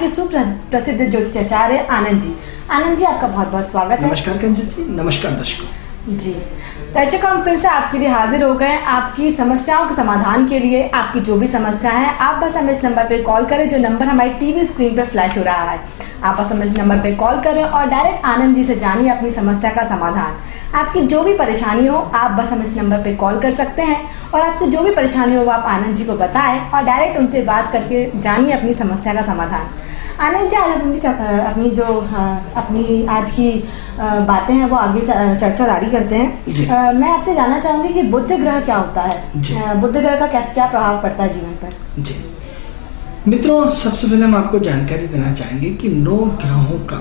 के सुप्रसिद्ध ज्योतिषाचार्य आनंद जी। आनंद जी, आपका बहुत बहुत स्वागत है। नमस्कार कंजित जी, नमस्कार दर्शकों जी। दर्शकों, हम फिर से आपके लिए हाजिर हो गए आपकी समस्याओं के समाधान के लिए। आपकी जो भी समस्या है, आप बस हमें इस नंबर पे कॉल करें जो नंबर हमारी टीवी स्क्रीन पे फ्लैश हो रहा है। आप बस हमें इस नंबर पे कॉल करें और डायरेक्ट आनंद जी से जानिए अपनी समस्या का समाधान। आपकी जो भी परेशानी हो, आप बस हम इस नंबर पे कॉल कर सकते हैं और आपकी जो भी परेशानी हो वो आप आनंद जी को बताएं और डायरेक्ट उनसे बात करके जानिए अपनी समस्या का समाधान। आनंद जी, आज अपनी जो अपनी आज की बातें हैं वो आगे चर्चा जारी करते हैं। मैं आपसे जानना चाहूँगी कि बुध ग्रह क्या होता है, बुध ग्रह का क्या प्रभाव पड़ता है जीवन पर। जी मित्रों, सबसे पहले हम आपको जानकारी देना चाहेंगे कि 9 ग्रहों का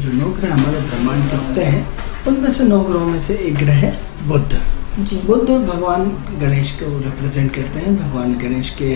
जो 9 ग्रह हमारे ब्रह्मांड के होते हैं, उनमें से 9 ग्रहों में से एक ग्रह है बुध। बुध भगवान गणेश को रिप्रेजेंट करते हैं। भगवान गणेश के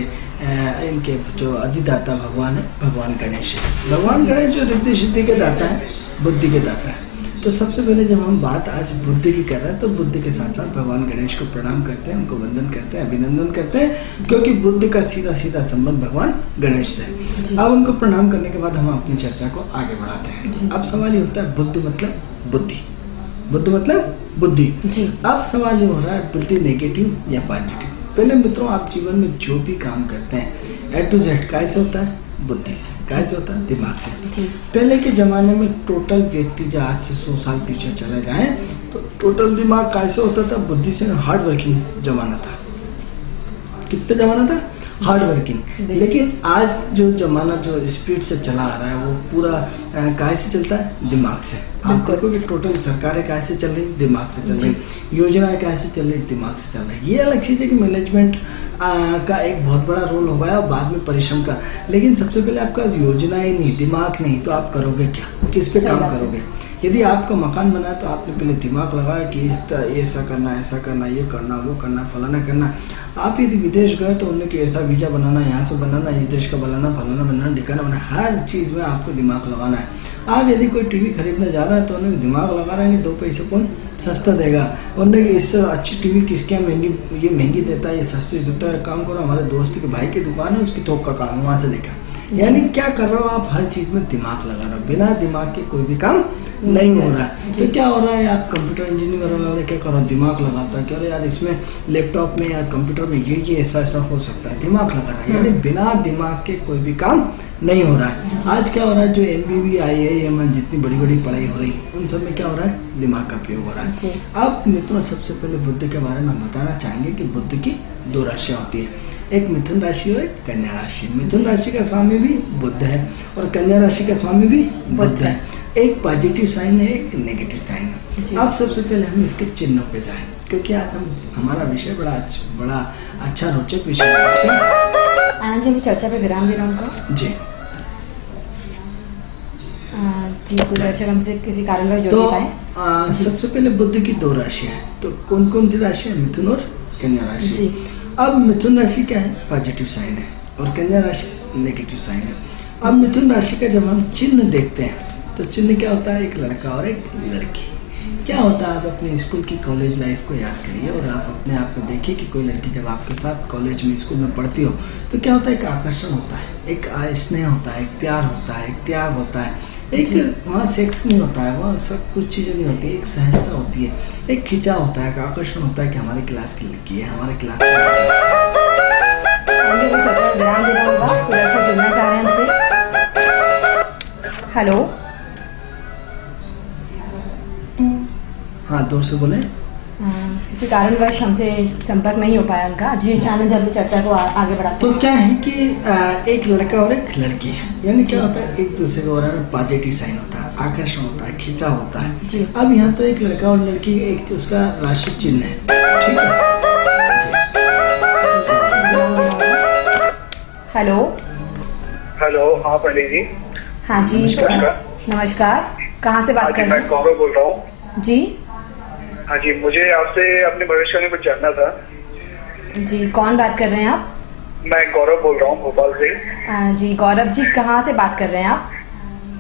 इनके जो अधिदाता भगवान है, भगवान गणेश है। भगवान गणेश जो रिद्धि सिद्धि के दाता है, बुद्धि के दाता है। तो सबसे पहले जब हम बात आज बुद्धि की कर रहे हैं तो बुद्धि के साथ साथ भगवान गणेश को प्रणाम करते हैं, उनको वंदन करते हैं, अभिनंदन करते हैं, क्योंकि बुद्धि का सीधा सीधा संबंध भगवान गणेश से। अब उनको प्रणाम करने के बाद हम अपनी चर्चा को आगे बढ़ाते हैं। अब सवाल ये होता है, बुद्ध मतलब बुद्धि, बुद्ध मतलब बुद्धि। अब सवाल ये हो रहा है, बुद्धि नेगेटिव या पॉजिटिव। पहले मित्रों, आप जीवन में जो भी काम करते हैं A to Z कैसे होता है? बुद्धि से। कैसे होता है? दिमाग से। पहले के जमाने में टोटल व्यक्ति जो आज से 100 साल पीछे चले जाएं तो टोटल दिमाग कैसे होता था? बुद्धि से। हार्ड वर्किंग जमाना था। कितना जमाना था? Hard working. लेकिन आज जो जमाना जो स्पीड से चला आ रहा है वो पूरा कैसे चलता है? दिमाग से। आप देखो कि टोटल सरकारें कैसे चल रही? दिमाग से चल रही। योजनाएं कैसे चल रही? दिमाग से चल रही। ये अलग चीज़ है कि मैनेजमेंट का एक बहुत बड़ा रोल होगा और बाद में परिश्रम का। लेकिन सबसे पहले आपका योजना ही नहीं, दिमाग नहीं, तो आप करोगे क्या? किस पे काम करोगे? यदि आपका मकान बना है तो आपने पहले दिमाग लगाया कि ऐसा करना, ऐसा करना, ये करना, वो करना, फलाना करना। आप यदि विदेश गए तो उन्हें कि ऐसा वीज़ा बनाना, यहाँ से बनाना, ये देश का बनाना, फलाना बनाना, ठिकाना बनाना, हर चीज़ में आपको दिमाग लगाना है। आप यदि कोई टीवी खरीदने जा रहा है तो उन्हें दिमाग लगा रहा है कि 2 पैसे कौन सस्ता देगा, उन्हें इससे अच्छी टीवी किसके यहाँ ये महंगी देता है, ये सस्ती देता है। काम करो, हमारे दोस्त के भाई की दुकान है, उसकी थोक का काम, वहाँ से देखा। यानी क्या कर रहे हो आप? हर चीज़ में दिमाग लगा रहे हो। बिना दिमाग के कोई भी काम नहीं हो रहा है। तो क्या हो रहा है? आप कंप्यूटर इंजीनियर वाले क्या कर रहे हो? दिमाग लगाता है कि अरे यार इसमें लैपटॉप में या कंप्यूटर में ये ऐसा हो सकता है, दिमाग लगा रहा है। यानी बिना दिमाग के कोई भी काम नहीं हो रहा है। आज क्या हो रहा है? जो MBB IIM जितनी बड़ी बड़ी पढ़ाई हो रही है उन सब में क्या हो रहा है? दिमाग का प्रयोग हो रहा है। अब मित्रों, सबसे पहले बुद्ध के बारे में हम बताना चाहेंगे कि बुद्ध की 2 राशियाँ होती है, एक मिथुन राशि और एक कन्या राशि। मिथुन राशि का स्वामी भी बुध है और कन्या राशि का स्वामी भी बुध है। एक पॉजिटिव साइन है, एक नेगेटिव साइन है। अब सबसे पहले हम इसके चिन्हों पे जाएं, क्योंकि आज हमारा विषय बड़ा अच्छा रोचक विषय है। आनंद जी, मैं चर्चा पे विराम दे रहा हूँ। जी जी, कुछ दर्शक हमसे किसी कारणवश जुड़ नहीं पाए। सबसे पहले बुध की 2 राशियाँ हैं, तो कौन कौन सी राशि है? मिथुन और कन्या राशि। अब मिथुन राशि क्या है? पॉजिटिव साइन है और कन्या राशि नेगेटिव साइन है। अब मिथुन राशि का जब हम चिन्ह देखते हैं तो चिन्ह क्या होता है? एक लड़का और एक लड़की। क्या होता है? आप अपने स्कूल की कॉलेज लाइफ को याद करिए और आप अपने आप को देखिए कि कोई लड़की जब आपके साथ कॉलेज में, स्कूल में पढ़ती हो तो क्या होता है? एक आकर्षण होता है, एक स्नेह होता है, एक प्यार होता है, एक त्याग होता है, एक वहाँ सेक्स नहीं होता है, वहाँ सब कुछ चीज़ें नहीं होती, एक सहजता होती है, एक खिंचा होता है, एक आकर्षण होता है कि हमारे क्लास की लड़की है, हमारे क्लास की विराम देना होगा। दर्शक जुड़ना चाह रहे हैं हमसे। हेलो, हाँ, दूर से बोले। किसी कारणवश हमसे संपर्क नहीं हो पाया उनका। जी, आनंद जी, अपनी चर्चा को आगे बढ़ाते तो क्या है कि एक लड़का और एक लड़की है, यानी क्या होता है? एक दूसरे के बारे में पॉजिटिव साइन होता है, आकर्षण होता है, खींचा होता है। अब यहाँ तो एक लड़का और लड़की, एक उसका राशि चिन्ह है, ठीक है। हेलो हेलो, हाँ पंडित जी। हाँ जी, नमस्कार। कहाँ से बात कर रहे हैं? मैं गौरव बोल रहा हूँ। जी हाँ जी, मुझे आपसे अपने भविष्य में कुछ जानना था। जी, कौन बात कर रहे हैं आप? मैं गौरव बोल रहा हूँ, भोपाल से। जी, गौरव जी, कहाँ से बात कर रहे हैं आप?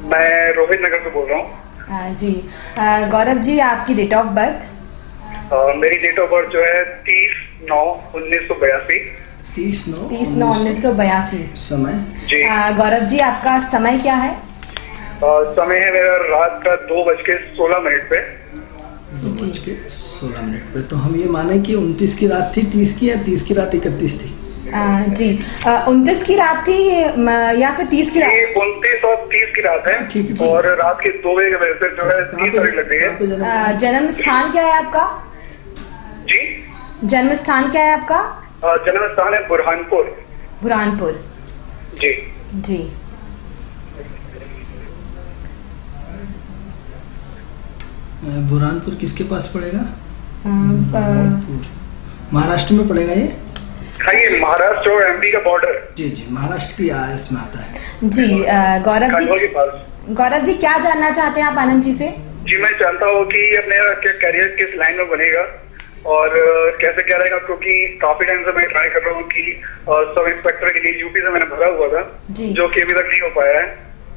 मैं रोहित नगर से बोल रहा हूँ। जी, गौरव जी, आपकी डेट ऑफ बर्थ? मेरी डेट ऑफ बर्थ जो है 30/9/1982। 30/9/1982। समय जी गौरव जी, आपका समय क्या है? समय है मेरा रात का 2:16 पे। 2:16 पे। तो हम ये माने कि 29 की रात थी 30 की, या 30 की रात 31 थी? जी 29 की रात थी या फिर 30 की रात? 29 और 30 की रात है। ठीक है। और रात के 2 बजे के वजह से जो है 30 तारीख लग गई है। जन्म स्थान क्या है आपका? जी जन्म स्थान क्या है आपका? जन्म स्थान है बुरहानपुर। बुरहानपुर। जी जी बुरहानपुर किसके पास पड़ेगा? अ, महाराष्ट्र में पड़ेगा ये? हाँ, ये महाराष्ट्र और एमपी का बॉर्डर। जी जी, महाराष्ट्र की इसमें आता है। जी गौरव खंडवा के जी, पास। गौरव जी क्या जानना चाहते हैं आप आनंद जी से? जी मैं चाहता हूँ कि अपने करियर किस लाइन में बनेगा और कैसे क्या रहेगा, क्योंकि काफी टाइम से मैं ट्राई कर रहा हूँ कि सब इंस्पेक्टर के लिए यूपी से मैंने भरा हुआ था, जी। जो कि अभी तक नहीं हो पाया है,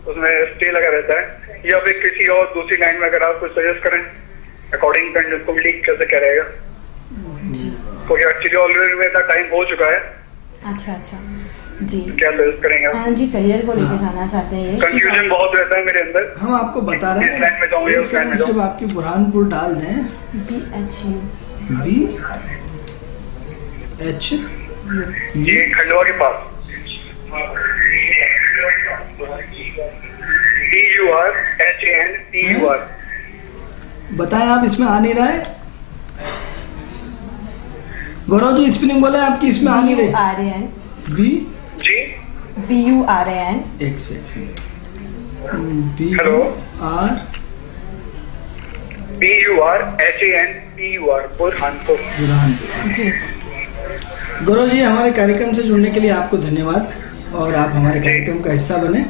उसमें स्टे लगा रहता है। या फिर किसी और दूसरी लाइन में अगर आप कुछ सजेस्ट करें अकॉर्डिंग टू मिली कैसे क्या रहेगा, क्योंकि एक्चुअली ऑलरेडी में इतना टाइम हो चुका है। अच्छा अच्छा जी, क्या सजेस्ट करेंगे आप? आनंद जी करियर को लेके जाना चाहते हैं। कंफ्यूजन बहुत रहता है मेरे अंदर। हम आपको बता रहे इस लाइन में जाऊँ या हैं, उस लाइन में जब जाऊँ। आपकी बुरहानपुर डाल दें BHU BH ये खंडवा के पास TURHANTUR। बताएं आप, इसमें आ नहीं रहा है? गौरव जी स्पेलिंग बोले आपकी, इसमें आ नहीं रही। BURAN बी जी BURAN एक सेकंड, बी हेलो। आर TURHANTUR बुरहानपुर। बुरहानपुर। जी गौरव जी, हमारे कार्यक्रम से जुड़ने के लिए आपको धन्यवाद, और आप हमारे कार्यक्रम का हिस्सा बने।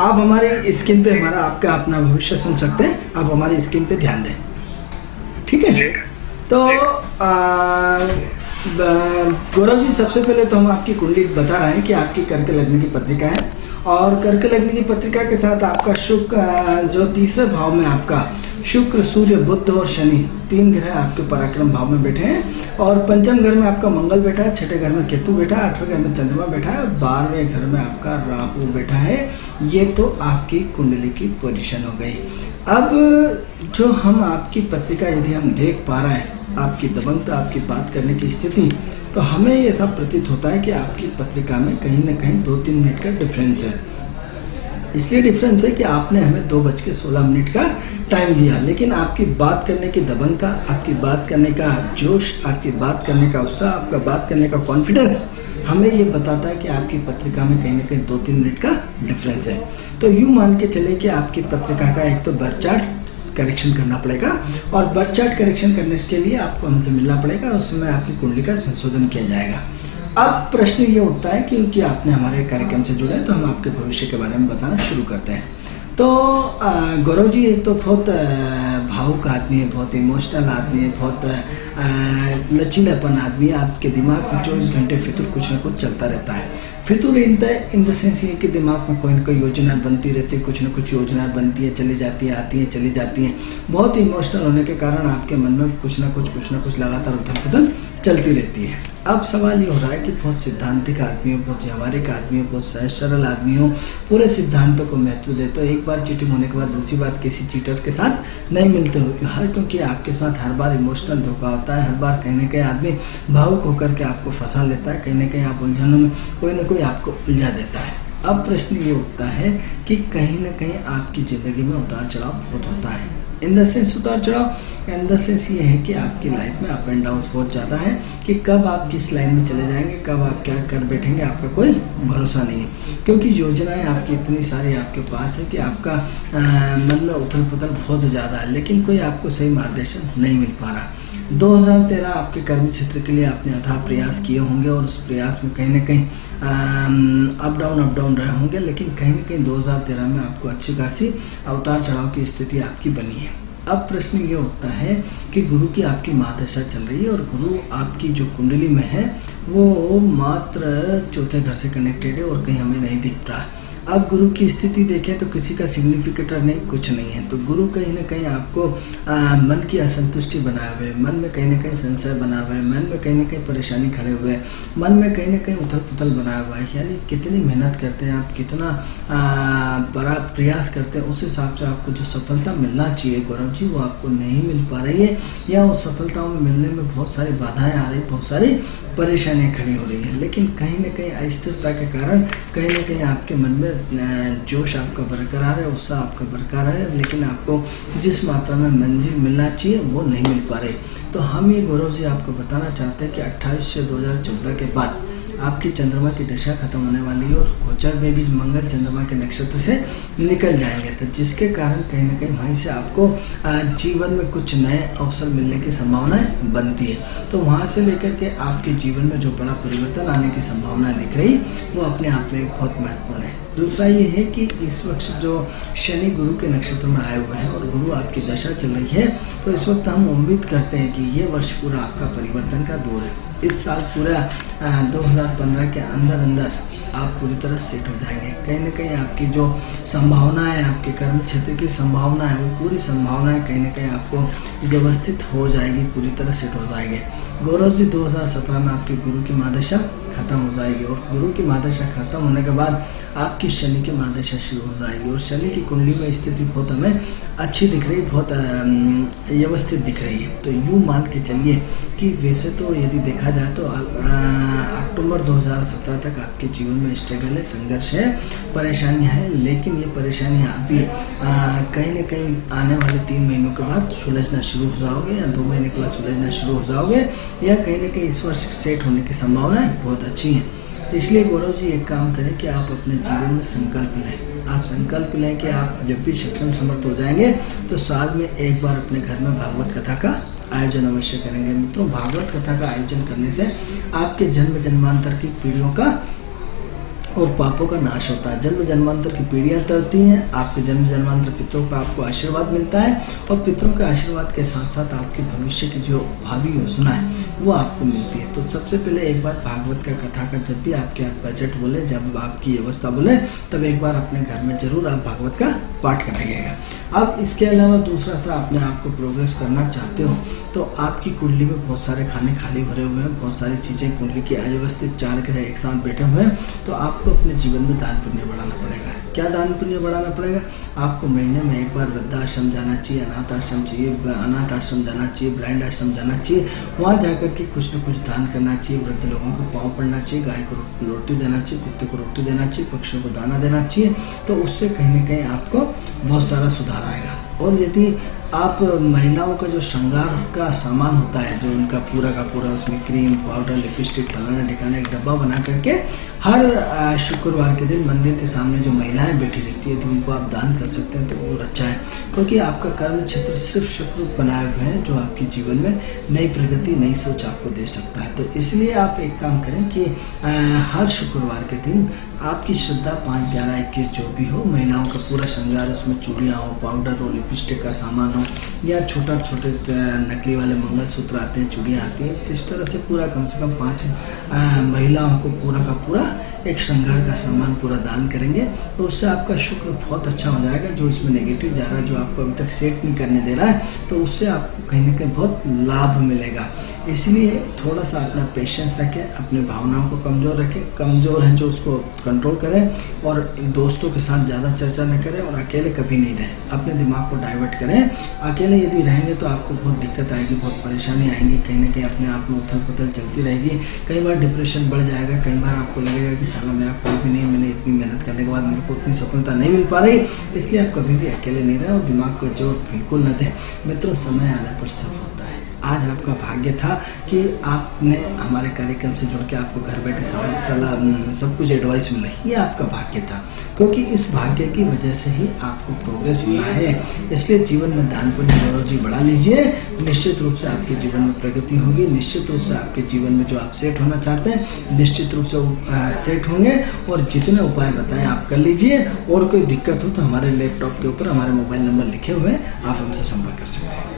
आप हमारे स्क्रीन पे हमारा आपका अपना भविष्य सुन सकते हैं, आप हमारी स्क्रीन पे ध्यान दें, ठीक है? जी। तो गौरव जी, सबसे पहले तो हम आपकी कुंडली बता रहे हैं कि आपकी कर्क लग्न की पत्रिका है, और कर्क लग्न की पत्रिका के साथ आपका शुक्र जो तीसरे भाव में आपका शुक्र, सूर्य, बुध और शनि 3 ग्रह आपके पराक्रम भाव में बैठे हैं, और पंचम घर में आपका मंगल बैठा है, छठे घर में केतु बैठा है, 8वें घर में चंद्रमा बैठा है, और 12वें घर में आपका राहु बैठा है। ये तो आपकी कुंडली की पोजीशन हो गई। अब जो हम आपकी पत्रिका यदि हम देख पा रहे हैं, आपकी दबंगता, आपकी बात करने की स्थिति, तो हमें ऐसा प्रतीत होता है कि आपकी पत्रिका में कहीं ना कहीं 2-3 मिनट का डिफरेंस है। इसलिए डिफरेंस है कि आपने हमें 2:16 का टाइम दिया, लेकिन आपकी बात करने की दबंगता, आपकी बात करने का जोश, आपकी बात करने का उत्साह, आपका बात करने का कॉन्फिडेंस हमें ये बताता है कि आपकी पत्रिका में कहीं ना कहीं 2-3 मिनट का डिफरेंस है। तो यूँ मान के चले कि आपकी पत्रिका का एक तो बर्थ चार्ट करेक्शन करना पड़ेगा, और बर्थ चार्ट करेक्शन करने के लिए आपको हमसे मिलना पड़ेगा, और उसमें आपकी कुंडली का संशोधन किया जाएगा। अब प्रश्न ये उठता है, क्योंकि आपने हमारे कार्यक्रम से जुड़े, तो हम आपके भविष्य के बारे में बताना शुरू करते हैं। तो गौरव जी एक तो बहुत भावुक आदमी है, बहुत इमोशनल आदमी है, बहुत लचीलापन आदमी है। आपके दिमाग में 24 घंटे फितूर कुछ ना कुछ चलता रहता है। फितूर इन द सेंस ये कि दिमाग में कोई ना कोई योजना बनती रहती है, कुछ ना कुछ योजना बनती है, चली जाती है, आती है, चली जाती हैं। बहुत इमोशनल होने के कारण आपके मन में कुछ ना कुछ लगातार उथल पुथल चलती रहती है। अब सवाल ये हो रहा है कि बहुत सिद्धांतिक आदमी हो, बहुत व्यावहारिक आदमी हो, बहुत सहज सरल आदमी हो, पूरे सिद्धांतों को महत्व देते हो, एक बार चीटिंग होने के बाद दूसरी बात किसी चीटर के साथ नहीं मिलते हो, क्योंकि आपके साथ हर बार इमोशनल धोखा होता है, हर बार कहीं ना कहीं आदमी भावुक होकर के आपको फंसा लेता है, कहीं ना कहीं आप उलझनों में कोई ना कोई आपको उलझा देता है। अब प्रश्न ये उठता है कि कहीं ना कहीं आपकी ज़िंदगी में उतार चढ़ाव बहुत होता है। इन द सेंस उतार चढ़ाव, इन द सेंस ये है कि आपकी लाइफ में अप एंड डाउन बहुत ज़्यादा है, कि कब आप किस लाइन में चले जाएंगे, कब आप क्या कर बैठेंगे, आपका कोई भरोसा नहीं है। क्योंकि योजनाएं आपकी इतनी सारी आपके पास है कि आपका मन में उथल पुथल बहुत ज़्यादा है, लेकिन कोई आपको सही मार्गदर्शन नहीं मिल पा रहा। 2013 आपके कर्म क्षेत्र के लिए आपने अथाह प्रयास किए होंगे, और उस प्रयास में कहीं ना कहीं अप डाउन रहे होंगे, लेकिन कहीं ना कहीं 2013 में आपको अच्छी खासी उतार चढ़ाव की स्थिति आपकी बनी है। अब प्रश्न ये उठता है कि गुरु की आपकी महादशा चल रही है, और गुरु आपकी जो कुंडली में है वो मात्र चौथे घर से कनेक्टेड है, और कहीं हमें नहीं दिख रहा। आप गुरु की स्थिति देखें तो किसी का सिग्निफिकेटर नहीं, कुछ नहीं है। तो गुरु कहीं ना कहीं आपको मन की असंतुष्टि बनाए हुए, मन में कहीं ना कहीं संशय बना हुआ है, मन में कहीं ना कहीं परेशानी खड़े हुए, मन में कहीं ना कहीं उथल पुथल बनाया हुआ है। यानी कितनी मेहनत करते हैं आप, कितना बड़ा प्रयास करते हैं, उस हिसाब से आपको जो सफलता मिलना चाहिए गौरव जी वो आपको नहीं मिल पा रही है, या उस सफलताओं में मिलने में बहुत सारी बाधाएं आ रही, बहुत सारी परेशानियां खड़ी हो रही है। लेकिन कहीं ना कहीं अस्थिरता के कारण कहीं ना कहीं आपके मन में जोश आपका बरकरार है, उत्साह आपका बरकरार है, लेकिन आपको जिस मात्रा में मंजिल मिलना चाहिए वो नहीं मिल पा रही। तो हम ये गौरव जी आपको बताना चाहते हैं कि 28 से 2014 के बाद आपकी चंद्रमा की दशा खत्म होने वाली है और गोचर में भी मंगल चंद्रमा के नक्षत्र से निकल जाएंगे, तो जिसके कारण कहीं ना कहीं वहीं से आपको जीवन में कुछ नए अवसर मिलने की संभावनाएं बनती है। तो वहाँ से लेकर के आपके जीवन में जो बड़ा परिवर्तन आने की संभावना दिख रही वो अपने आप में बहुत महत्वपूर्ण है। दूसरा ये है कि इस वक्त जो शनि गुरु के नक्षत्र में आए हुए हैं और गुरु आपकी दशा चल रही है, तो इस वक्त हम उम्मीद करते हैं कि ये वर्ष पूरा आपका परिवर्तन का दौर है। इस साल पूरा 2015 के अंदर आप पूरी तरह सेट हो जाएंगे। कहीं ना कहीं आपकी जो संभावनाएं है, आपके कर्म क्षेत्र की संभावना है, वो पूरी संभावनाएं कहीं ना कहीं आपको व्यवस्थित हो जाएगी, पूरी तरह सेट हो जाएंगे। गौरव जी 2017 में आपकी गुरु की महादशा खत्म हो जाएगी और गुरु की महादशा खत्म होने के बाद आपकी शनि की महादशा शुरू हो जाएगी और शनि की कुंडली में स्थिति बहुत हमें अच्छी दिख रही, बहुत व्यवस्थित दिख रही है। तो यूँ मान के चलिए कि वैसे तो यदि देखा जाए तो अक्टूबर 2017 तक आपके जीवन में स्ट्रगल है, संघर्ष है, परेशानियाँ हैं, लेकिन ये परेशानियाँ अभी कहीं ना कहीं आने वाले 3 महीनों के बाद सुलझना शुरू हो जाओगे, या 2 महीने के बाद सुलझना शुरू हो जाओगे, या कहीं ना कहीं इस वर्ष सेट होने की संभावनाएं बहुत अच्छी हैं। इसलिए गौरव जी एक काम करें कि आप अपने जीवन में संकल्प लें। आप संकल्प लें कि आप जब भी सक्षम समर्थ हो जाएंगे तो साल में एक बार अपने घर में भागवत कथा का आयोजन अवश्य करेंगे। मित्रों, भागवत कथा का आयोजन करने से आपके जन्म जन्मांतर की पीढ़ियों का और पापों का नाश होता है। जन्म जन्मांतर की पीढ़ियाँ टलती हैं, आपके जन्म जन्मांतर पितरों का आपको आशीर्वाद मिलता है और पितरों के आशीर्वाद के साथ साथ आपकी भविष्य की जो भावी योजना है वो आपको मिलती है। तो सबसे पहले एक बार भागवत का कथा का जब भी आपके बजट बोले, जब आपकी व्यवस्था बोले, तब एक बार अपने घर में जरूर आप भागवत का पाठ कराइएगा। अब इसके अलावा दूसरा सा अपने आप को प्रोग्रेस करना चाहते हो तो आपकी कुंडली में बहुत सारे खाने खाली भरे हुए हैं, बहुत सारी चीज़ें कुंडली की अव्यवस्थित 4 ग्रह एक साथ बैठे हुए हैं, तो आपको अपने जीवन में दान पुण्य बढ़ाना पड़ेगा। क्या दान पुण्य बढ़ाना पड़ेगा? आपको महीने में एक बार वृद्धाश्रम जाना चाहिए, अनाथ आश्रम जाना चाहिए, ब्लाइंड आश्रम जाना चाहिए। वहाँ जाकर के कुछ न कुछ दान करना चाहिए, वृद्ध लोगों को पाँव पड़ना चाहिए, गाय को रोटी देना चाहिए, कुत्ते को रोटी देना चाहिए, पक्षियों को दाना देना चाहिए। तो उससे कहीं न कहीं आपको बहुत सारा सुधार आएगा। और यदि आप महिलाओं का जो श्रृंगार का सामान होता है, जो उनका पूरा का पूरा उसमें क्रीम, पाउडर, लिपस्टिक, फलाना ठिकाना एक डब्बा बना करके हर शुक्रवार के दिन मंदिर के सामने जो महिलाएं बैठी दिखती है तो उनको आप दान कर सकते हैं, तो वो अच्छा है। क्योंकि आपका कर्म क्षेत्र सिर्फ शुक्र बनाए हुए हैं जो आपके जीवन में नई प्रगति, नई सोच आपको दे सकता है। तो इसलिए आप एक काम करें कि हर शुक्रवार के दिन आपकी श्रद्धा 5, 11, 21 जो भी हो, महिलाओं का पूरा श्रृंगार, उसमें चूड़ियाँ हो, पाउडर हो, लिपस्टिक का सामान हो, या छोटे नकली वाले मंगलसूत्र आते हैं, चूड़ियाँ आती हैं, तो इस तरह से पूरा कम से कम 5 महिलाओं को पूरा का पूरा एक श्रृंगार का सामान पूरा दान करेंगे, तो उससे आपका शुक्र बहुत अच्छा हो जाएगा। जो इसमें नेगेटिव जा रहा है, जो आपको अभी तक सेट नहीं करने दे रहा है, तो उससे आपको कहीं ना कहीं बहुत लाभ मिलेगा। इसलिए थोड़ा सा अपना पेशेंस रखें, अपनी भावनाओं को कमज़ोर रखें, कमज़ोर हैं जो उसको कंट्रोल करें, और दोस्तों के साथ ज़्यादा चर्चा न करें, और अकेले कभी नहीं रहें, अपने दिमाग को डाइवर्ट करें। अकेले यदि रहेंगे तो आपको बहुत दिक्कत आएगी, बहुत परेशानी आएंगी, कहीं ना कहीं अपने आप में उथल पुथल चलती रहेगी। कई बार डिप्रेशन बढ़ जाएगा, कई बार आपको लगेगा कि साला मेरा कोई भी नहीं है, मैंने इतनी मेहनत करने के बाद मेरे को उतनी सफलता नहीं मिल पा रही। इसलिए आप कभी भी अकेले नहीं रहें और दिमाग को जोर बिल्कुल न दें। मित्रों, समय आने पर सब होता है। आज आपका भाग्य था कि आपने हमारे कार्यक्रम से जुड़ के आपको घर बैठे सलाह सब कुछ एडवाइस मिला, ये आपका भाग्य था, क्योंकि इस भाग्य की वजह से ही आपको प्रोग्रेस मिला है। इसलिए जीवन में दान पुण्य गौरव जी बढ़ा लीजिए, निश्चित रूप से आपके जीवन में प्रगति होगी, निश्चित रूप से आपके जीवन में जो आप सेट होना चाहते हैं निश्चित रूप से सेट होंगे। और जितने उपाय बताएं आप कर लीजिए, और कोई दिक्कत हो तो हमारे लैपटॉप के ऊपर हमारे मोबाइल नंबर लिखे हुए हैं, आप हमसे संपर्क कर सकते हैं।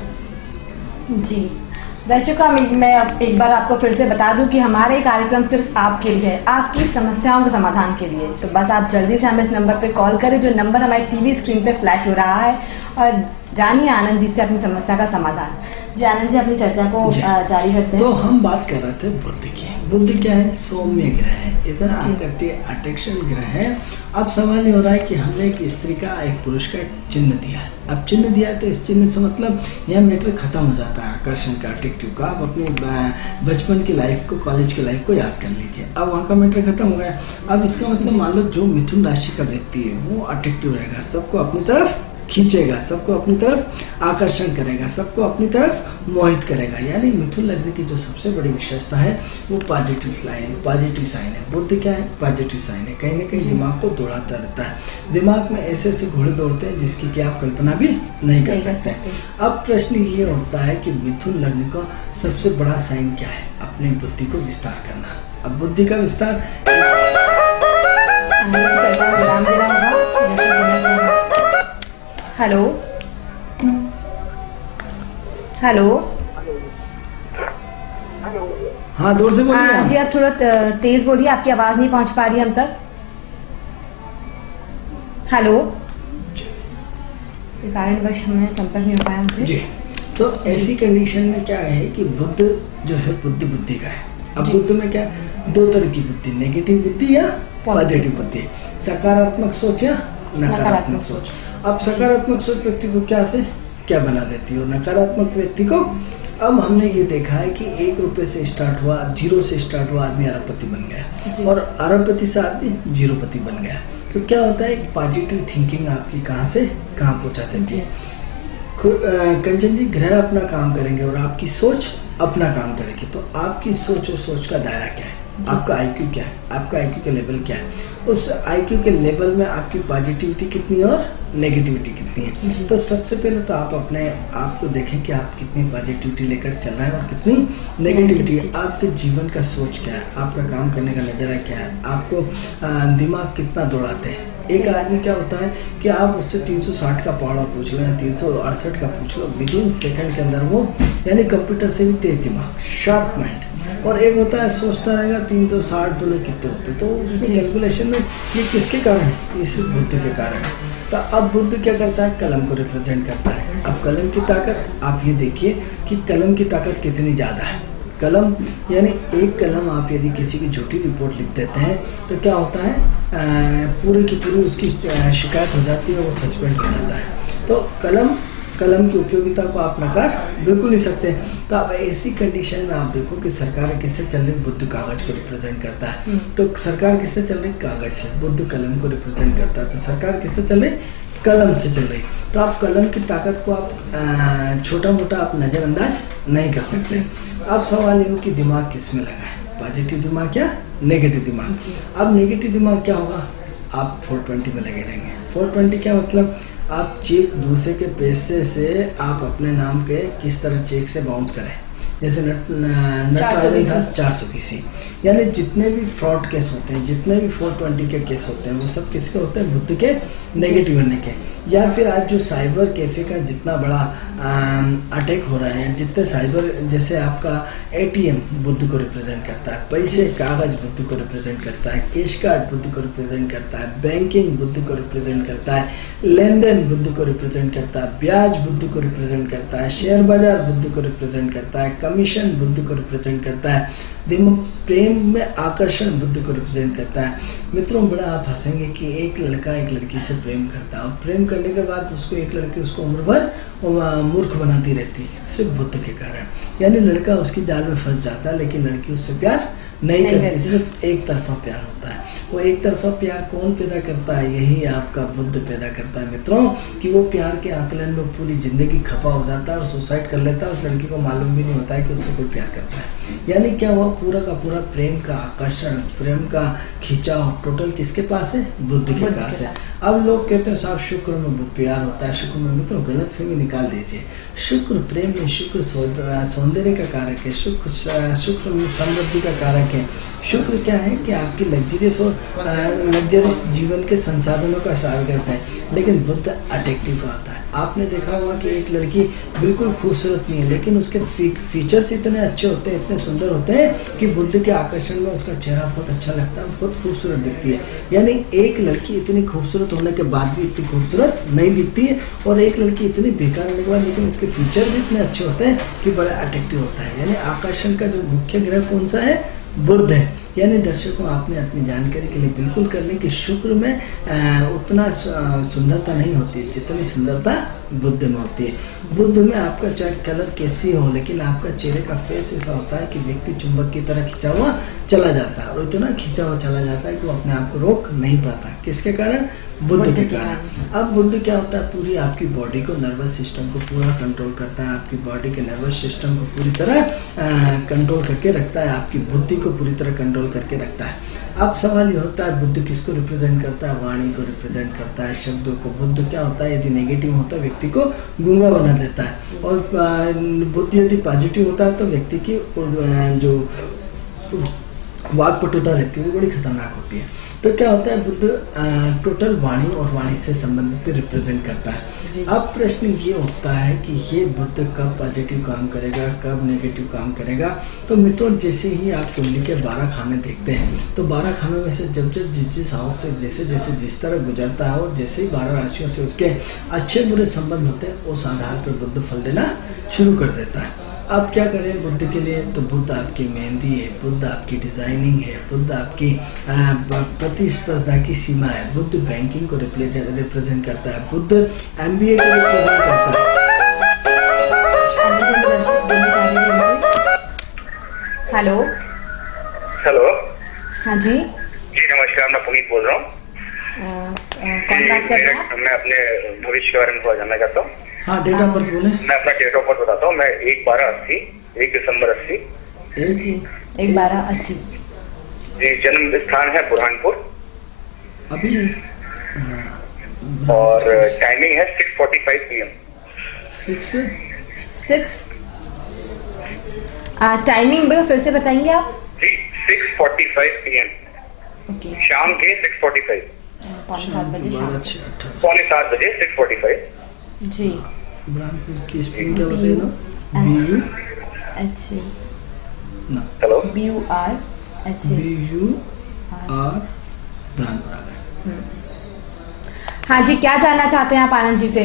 जी, दर्शकों, मैं अब एक बार आपको फिर से बता दूं कि हमारा ये कार्यक्रम सिर्फ आपके लिए है, आपकी समस्याओं के समाधान के लिए। तो बस आप जल्दी से हमें इस नंबर पे कॉल करें जो नंबर हमारी टीवी स्क्रीन पे फ्लैश हो रहा है, और जानिए आनंद जी से अपनी समस्या का समाधान। जी आनंद जी, अपनी चर्चा को जारी करते हैं। तो हम बात कर रहे थे बुध की। बुध क्या है? सौम्य ग्रह है, इतना अट्रैक्शन ग्रह है। अब सवाल ये हो रहा है कि हमने एक स्त्री का, एक पुरुष का एक चिन्ह दिया है। अब चिन्ह दिया है तो इस चिन्ह से मतलब यह मैटर खत्म हो जाता है आकर्षण का, अट्रैक्टिव का। आप अपने बचपन की लाइफ को, कॉलेज की लाइफ को याद कर लीजिए। अब वहाँ का मैटर खत्म हो गया। अब इसका मतलब मान लो जो मिथुन राशि का व्यक्ति है वो अट्रैक्टिव रहेगा, सबको अपनी तरफ खींचेगा, सबको अपनी तरफ आकर्षण करेगा, सबको अपनी तरफ मोहित करेगा। यानी मिथुन लग्न की जो सबसे बड़ी विशेषता है वो पॉजिटिव साइन है। बुध क्या है? पॉजिटिव साइन है। कहीं ना कहीं दिमाग को दौड़ाता रहता है, दिमाग में ऐसे ऐसे घोड़े दौड़ते हैं जिसकी कि आप कल्पना भी नहीं कर सकते। अब प्रश्न ये होता है कि मिथुन लग्न का सबसे बड़ा साइन क्या है? अपनी बुद्धि को विस्तार करना। अब बुद्धि का विस्तार हेलो हेलो, हाँ जोर से बोलिए। हाँ जी, आप थोड़ा तेज बोलिए, आपकी आवाज़ नहीं पहुंच पा रही है हम तक। हेलो, कारणवश हमें संपर्क नहीं हो पाया हमसे जी। तो ऐसी कंडीशन में क्या है कि बुध जो है बुद्धि का है। अब बुद्ध में क्या, दो तरह की बुद्धि, नेगेटिव बुद्धि या पॉजिटिव बुद्धि, सकारात्मक सोच या नकारात्मक सोच। अब सकारात्मक सोच व्यक्ति को क्या बना देती है, और नकारात्मक व्यक्ति को, अब हमने ये देखा है कि 1 रुपये से स्टार्ट हुआ, 0 से स्टार्ट हुआ, आदमी अरबपति बन गया, और अरबपति से आदमी जीरोपति बन गया। तो क्या होता है, एक पॉजिटिव थिंकिंग आपकी कहाँ से कहाँ पहुँचा देती है। कंचन जी, ग्रह अपना काम करेंगे और आपकी सोच अपना काम करेगी। तो आपकी सोच और सोच का दायरा क्या है, आपका आईक्यू क्या है, आपका आईक्यू का लेवल क्या है, उस आईक्यू के लेवल में आपकी पॉजिटिविटी कितनी और नेगेटिविटी कितनी है। तो सबसे पहले तो आप अपने आप को देखें कि आप कितनी पॉजिटिविटी लेकर चल रहे हैं और कितनी नेगेटिविटी है। आपके जीवन का सोच क्या है, आपका काम करने का नज़रिया क्या है, आपको दिमाग कितना दौड़ाते हैं। एक आदमी क्या होता है कि आप उससे 360 का पौड़ा पूछ लो या 368 का पूछ लो, विदिन सेकंड के अंदर वो, यानी कंप्यूटर से भी तेज दिमाग, शार्प माइंड। और एक होता है सोचता रहेगा 360 दोनों कितने होते, तो उसकी कैलकुलेशन में ये किसके कारण है, ये सिर्फ बुद्ध के कारण है। तो अब बुद्ध क्या करता है, कलम को रिप्रेजेंट करता है। अब कलम की ताकत आप ये देखिए कि कलम की ताकत कितनी ज़्यादा है। कलम यानी एक कलम, आप यदि किसी की झूठी रिपोर्ट लिख देते हैं तो क्या होता है, पूरी की पूरी उसकी शिकायत हो जाती है, वो सस्पेंड हो जाता है। तो कलम की उपयोगिता को आप नकार बिल्कुल नहीं सकते। तो अब ऐसी कंडीशन में आप देखो कि सरकार किससे चल रही, बुद्ध कागज को रिप्रेजेंट करता है। तो सरकार किससे चल रही, कागज से। बुद्ध कलम को रिप्रेजेंट करता है, तो सरकार किससे चल रही, कलम से चल रही। तो आप कलम की ताकत को आप छोटा मोटा आप नज़रअंदाज नहीं कर सकते। अब सवाल ये हो कि दिमाग किस में लगा है, पॉजिटिव दिमाग या नेगेटिव दिमाग। अब नेगेटिव दिमाग क्या होगा, आप 420 में लगे रहेंगे। 420 क्या मतलब, आप चेक दूसरे के पैसे से आप अपने नाम के किस तरह चेक से बाउंस करें। जैसे नटराजन था 420, यानी जितने भी फ्रॉड केस होते हैं, जितने भी 420 के केस होते हैं, वो सब किसके होते हैं, बुद्ध के नेगेटिव होने के। या फिर आज जो साइबर कैफे का जितना बड़ा अटैक हो रहा है, जितने साइबर, जैसे आपका ATM बुद्ध को रिप्रेजेंट करता है, पैसे कागज बुद्ध को रिप्रेजेंट करता है, कैश कार्ड बुद्ध को रिप्रेजेंट करता है, बैंकिंग बुद्ध को रिप्रेजेंट करता है, लेन देन बुद्ध को रिप्रेजेंट करता है, ब्याज बुद्ध को रिप्रेजेंट करता है, शेयर बाजार बुद्ध को रिप्रेजेंट करता है, कमीशन बुद्ध को रिप्रेजेंट करता है, प्रेम में आकर्षण बुद्ध को रिप्रेजेंट करता है। मित्रों, बड़ा आप हंसेंगे कि एक लड़का एक लड़की से प्रेम करता है और प्रेम करने के बाद उसको एक लड़की उसको उम्र भर मूर्ख बनाती रहती है, सिर्फ बुद्ध के कारण। यानी लड़का उसकी जाल में फंस जाता है, लेकिन लड़की उससे प्यार नहीं करती, सिर्फ एक तरफा प्यार होता है। वो एक तरफा प्यार कौन पैदा करता है, यही आपका बुद्ध पैदा करता है मित्रों, कि वो प्यार के आकलन में पूरी जिंदगी खपा हो जाता है और सुसाइड कर लेता है। उस लड़की को मालूम भी नहीं होता है कि उससे कोई प्यार करता है। यानी क्या हुआ, पूरा का पूरा प्रेम का आकर्षण, प्रेम का खिंचाव टोटल किसके पास है, बुद्ध के पास है। अब लोग कहते हैं साहब शुक्र में प्यार होता है, शुक्र में, मित्रों गलत फहमी निकाल दीजिए। शुक्र प्रेम में, शुक्र सौंदर्य का कारक है, शुक्र समृद्धि का कारक है। शुक्र क्या है कि आपकी लग्जरियस जीवन के संसाधनों का सारगस है, लेकिन बुद्ध अट्रैक्टिव का होता है। आपने देखा होगा कि एक लड़की बिल्कुल खूबसूरत नहीं है, लेकिन उसके फीचर्स इतने अच्छे होते हैं, इतने सुंदर होते हैं कि बुद्ध के आकर्षण में उसका चेहरा बहुत अच्छा लगता है, बहुत खूबसूरत दिखती है। यानी एक लड़की इतनी खूबसूरत होने के बाद भी इतनी खूबसूरत नहीं दिखती है, और एक लड़की इतनी बेकार होने के बाद लेकिन उसके फीचर्स इतने अच्छे होते हैं कि बड़ा अट्रैक्टिव होता है। यानी आकर्षण का जो मुख्य ग्रह कौन सा है? बुध है। यानी दर्शकों, आपने अपनी जानकारी के लिए बिल्कुल करने कि शुक्र में उतना सुंदरता नहीं होती जितनी सुंदरता बुध में होती है। बुध में आपका चाहे कलर कैसी हो, लेकिन आपका चेहरे का फेस ऐसा होता है कि व्यक्ति चुंबक की तरह खिंचा हुआ चला जाता है, और इतना खिंचा हुआ चला जाता है कि वो अपने आप को रोक नहीं पाता। किसके कारण? बुध के कारण। अब बुध क्या होता है? पूरी आपकी बॉडी को, नर्वस सिस्टम को पूरा कंट्रोल करता है, आपकी बॉडी के नर्वस सिस्टम को पूरी तरह कंट्रोल करके रखता है, आपकी बुद्धि को पूरी तरह कंट्रोल करके रखता है। अब सवाल ये होता है, बुद्ध किसको रिप्रेजेंट करता है? वाणी को रिप्रेजेंट करता है, शब्दों को। बुद्ध क्या होता है? यदि नेगेटिव होता है व्यक्ति को गूंगा बना देता है, और बुद्ध यदि पॉजिटिव होता है तो व्यक्ति की जो वाक्पटुता रहती है वो बड़ी खतरनाक होती है। तो क्या होता है? बुद्ध टोटल वाणी और वाणी से संबंधित भी रिप्रेजेंट करता है। अब प्रश्न ये उठता है कि ये बुद्ध कब पॉजिटिव काम करेगा, कब नेगेटिव काम करेगा? तो मित्रों, जैसे ही आप कुंडली के 12 खाने देखते हैं, तो 12 खानों में से जब जिस हाउस से जैसे जैसे जिस तरह गुजरता है, और जैसे ही 12 राशियों से उसके अच्छे बुरे संबंध होते हैं, उस आधार पर बुद्ध फल देना शुरू कर देता है। आप क्या करें बुद्ध के लिए? तो बुद्ध आपकी मेहंदी है, बुद्ध आपकी डिज़ाइनिंग है, बुद्ध आपकी प्रतिस्पर्धा की सीमा है, बुद्ध बैंकिंग को रिप्रेजेंट करता है, बुद्ध MBA को रिप्रेजेंट करता है। Hello hello. हाँ जी नमस्कार, मैं पुनीत बोल रहा हूँ। कौन बात कर रहे हैं? मैं अपने भविष्य के बारे में थोड़ा जानना चाहता हूँ। हाँ, डेट ऑफ बर्थ बोले। मैं अपना डेट ऑफ बर्थ बताता हूँ। मैं 1/12/80, 1 दिसंबर 80। 1/12/80। जी, जन्म स्थान है बुरहानपुर। अभी और टाइमिंग है 6:45 PM। 6 टाइमिंग फिर से बताएंगे आप? जी, 6:45 PM। ओके, शाम के 6:45, 7:30 बजे शाम। पौने 7 बजे 6:45। जी। बुरहानपुर की स्पेलिंग क्या बताइए ना? BUH ना, हेलो। BURH बुरहानपुर। हाँ जी, क्या जानना चाहते हैं आप आनंद जी से?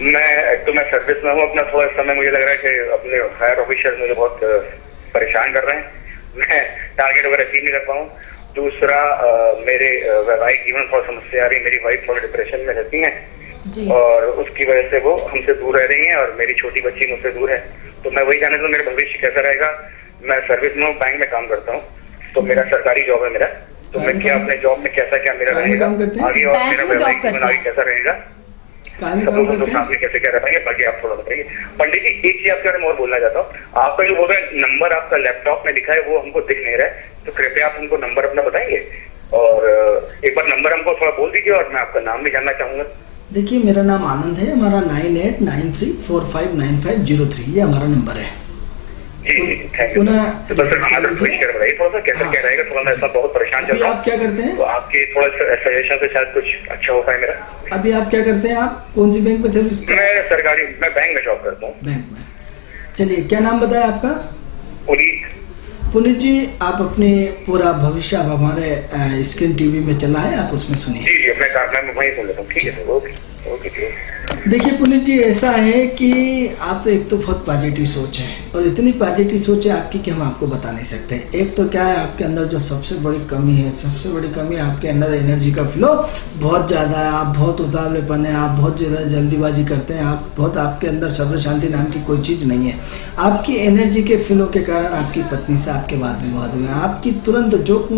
मैं सर्विस में हूँ अपना। थोड़ा समय मुझे लग रहा है कि अपने हायर ऑफिसर मुझे बहुत परेशान कर रहे हैं। मैं टारगेट वगैरह अचीव नहीं कर पाऊँ। दूसरा, मेरे वैवाहिक जीवन थोड़ा समस्या आ रही है। मेरी वाइफ थोड़ा डिप्रेशन में रहती है, और उसकी वजह से वो हमसे दूर रह रही हैं, और मेरी छोटी बच्ची मुझसे दूर है। तो मैं वही जानना चाहता हूँ मेरा भविष्य कैसा रहेगा। मैं सर्विस में हूँ, बैंक में काम करता हूँ, तो मेरा सरकारी जॉब है मेरा। तो मैं क्या अपने जॉब में कैसा क्या मेरा रहेगा आगे, और मेरा वैवाहिक जीवन आगे कैसा रहेगा, कैसे क्या रहेगा, बाकी आप थोड़ा बताइए। पंडित जी, एक चीज आपके बारे में और बोलना चाहता हूँ। आपका जो बोल रहे हैं नंबर आपका लैपटॉप में लिखा है वो हमको दिख नहीं रहा है, तो कृपया आप हमको नंबर अपना बताएंगे, और एक बार नंबर हमको थोड़ा बोल दीजिए, और मैं आपका नाम भी जानना चाहूंगा। देखिए, मेरा नाम आनंद है। हमारा 9893459503 ये हमारा नंबर है। जी, थैंक यू। तो सर हमारा परिचय बताइए थोड़ा सा, कैसा क्या रहेगा। थोड़ा मैं इसमें बहुत परेशान चल रहा हूँ। आप क्या करते हैं? तो आपके थोड़ा सजेशन से शायद कुछ अच्छा हो पाए मेरा। अभी आप क्या करते हैं? आप कौन सी बैंक में सर्विस? मैं बैंक में जॉब करता हूँ। बैंक में। चलिए, क्या नाम बताया आपका? पुनीत जी, आप अपने पूरा भविष्य अब हमारे स्क्रीन टीवी में चला है, आप उसमें सुनिए। जी, मैं वहीं सुन लेता हूँ। ठीक है सर, ओके। देखिए पुनीत जी, ऐसा है कि आप तो एक तो बहुत पॉजिटिव सोच है, और इतनी पॉजिटिव सोच है आपकी कि हम आपको बता नहीं सकते। एक तो क्या है, आपके अंदर जो सबसे बड़ी कमी है, सबसे बड़ी कमी आपके अंदर एनर्जी का फ्लो बहुत ज़्यादा है। आप बहुत उतावलेपन है, आप बहुत ज़्यादा जल्दीबाजी करते हैं, आपके अंदर सब्र शांति नाम की कोई चीज़ नहीं है। आपकी एनर्जी के फ्लो के कारण आपकी पत्नी से आपके वाद विवाद हुए। आपकी तुरंत जो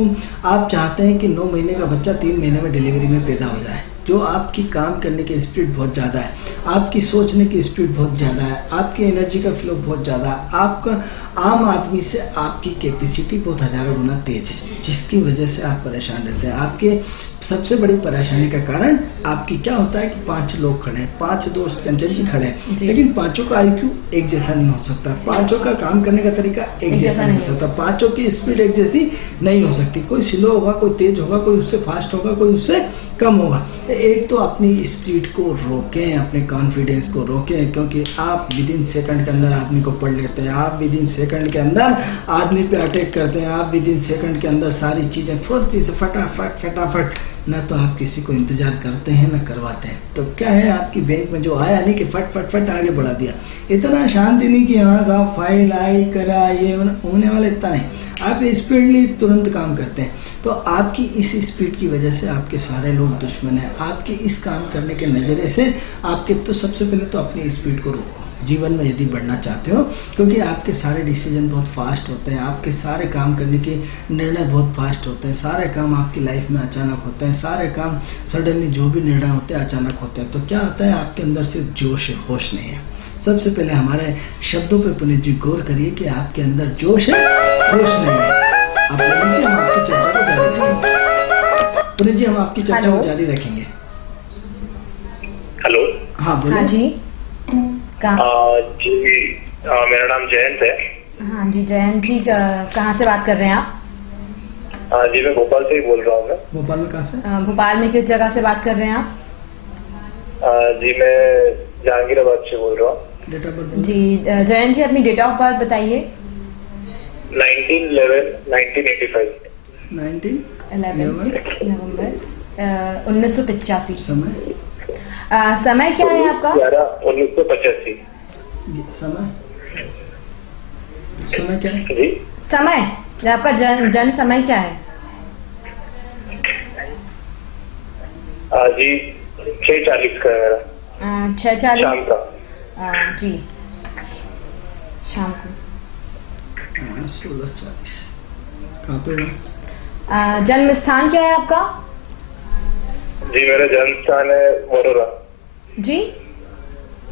आप चाहते हैं कि 9 महीने का बच्चा 3 महीने में डिलीवरी में पैदा हो जाए, जो आपकी काम करने की स्पीड बहुत ज़्यादा है, आपकी सोचने की स्पीड बहुत ज़्यादा है, आपकी एनर्जी का फ्लो बहुत ज़्यादा है, आपका आम आदमी से आपकी कैपेसिटी बहुत हज़ारों गुना तेज है, जिसकी वजह से आप परेशान रहते हैं। आपके सबसे बड़ी परेशानी का कारण आपकी क्या होता है कि 5 लोग खड़े हैं, 5 दोस्त कंचन जी खड़े हैं, लेकिन 5 का IQ एक जैसा नहीं हो सकता, 5 का काम करने का तरीका एक जैसा नहीं हो सकता, 5 की स्पीड एक जैसी नहीं हो सकती। कोई स्लो होगा, कोई तेज होगा, कोई उससे फास्ट होगा, कोई उससे कम होगा। एक तो अपनी स्पीड को रोकें, अपने कॉन्फिडेंस को रोकें, क्योंकि आप विद इन सेकंड के अंदर आदमी को पढ़ लेते हैं, आप विद इन सेकंड के अंदर आदमी पे अटैक करते हैं, आप विद इन सेकंड के अंदर सारी चीज़ें फुर्ती से फटाफट ना तो आप किसी को इंतज़ार करते हैं ना करवाते हैं। तो क्या है, आपकी बैंक में जो आया नहीं कि फट आगे बढ़ा दिया, इतना शांति नहीं कि हाँ साहब फाइल आई करा ये होने वाला, इतना नहीं, आप स्पीडली तुरंत काम करते हैं। तो आपकी इस स्पीड की वजह से आपके सारे लोग दुश्मन हैं, आपके इस काम करने के नज़रिए से आपके। तो सबसे पहले तो अपनी स्पीड को रोको जीवन में यदि बढ़ना चाहते हो, क्योंकि आपके सारे डिसीजन बहुत फास्ट होते हैं, आपके सारे काम करने के निर्णय बहुत फास्ट होते हैं, सारे काम आपकी लाइफ में अचानक होते हैं, सारे काम सडनली जो भी निर्णय होते हैं अचानक होते हैं। तो क्या होता है, आपके अंदर से जोश है, होश नहीं है। सबसे पहले हमारे शब्दों पे पुनीत जी गौर करिए कि आपके अंदर जोश है, होश नहीं है। आप हम आपकी चर्चा को जारी रखेंगे। पुनीत जी, हम आपकी चर्चा को जारी रखेंगे। हेलो। हाँ बोलिए। हाँ जी, जी मेरा नाम जयंत है। हाँ जी जयंत जी, कहाँ से बात कर रहे हैं आप? जी मैं भोपाल से ही बोल रहा हूँ। मैं भोपाल में कहाँ से? भोपाल में किस जगह से बात कर रहे हैं आप? जी मैं जहांगीराबाद से बोल रहा हूँ। डेट ऑफ बर्थ जी जयंत जी, अपनी डेट ऑफ बर्थ बताइए। 19/11/1985। 11 नवंबर 1985। समय? समय क्या है आपका? 11/1985। समय क्या है जी? समय आपका जन्म समय क्या है? जी 6:40 का है मेरा। 6:40 शाम का। जी शाम को। 16:40। कहाँ पे हुआ? जन्म स्थान क्या है आपका? जी मेरा जन्म स्थान है वरोरा। जी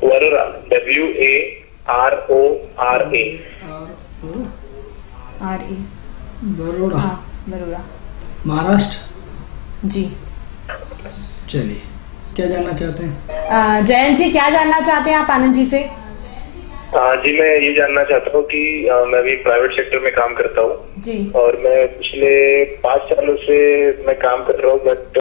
वरोरा, WARORA। RE बड़ोड़ा, बरोड़ा। महाराष्ट्र। जी चलिए, क्या जानना चाहते हैं? जयंत जी, क्या जानना चाहते हैं आप आनंद जी से? जी मैं ये जानना चाहता हूँ कि मैं भी प्राइवेट सेक्टर में काम करता हूँ जी। और मैं पिछले 5 सालों से मैं काम कर रहा हूँ, बट